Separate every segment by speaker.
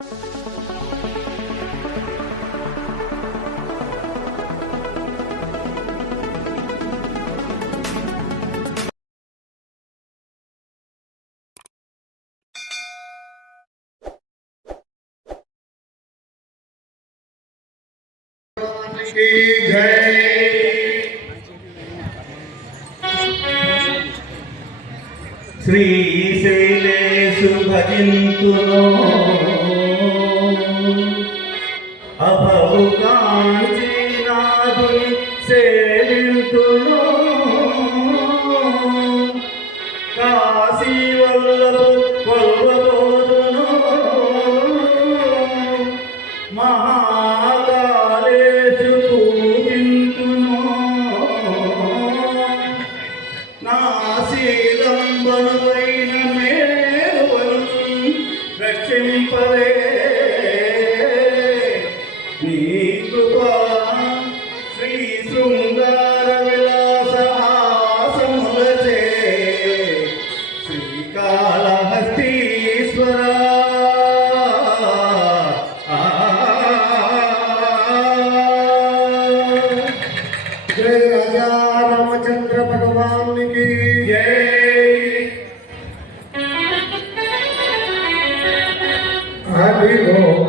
Speaker 1: श्री शैलेशु भजन्तु नो। sevil yay. Adigo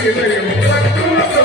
Speaker 1: నిలయం భక్తులతో